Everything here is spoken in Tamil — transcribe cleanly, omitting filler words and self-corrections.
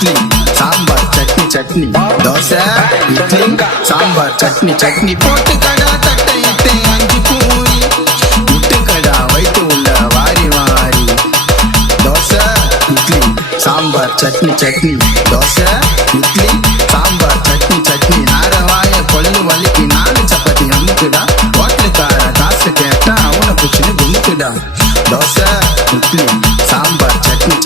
இட்லி சாம்பார் சட்னி சட்னி தோசை இட்லி சாம்பார் சட்னி சட்னி போட்டு கடா தட்டை இட்டு அஞ்சு பூரி முட்டு கடா வைத்து உள்ள வாரி வாரி தோசை இட்லி சாம்பார் சட்னி சட்னி தோசை இட்லி சாம்பார் சட்னி சட்னி நாரவாய கொள்ளு வலிக்கு 4 சப்பாத்தி அமுக்குடா ஹோட்டலுக்கார காசு கேட்டா அவனை பிடிச்சுன்னு குமுக்குடா தோசை இட்லி சாம்பார் சட்னி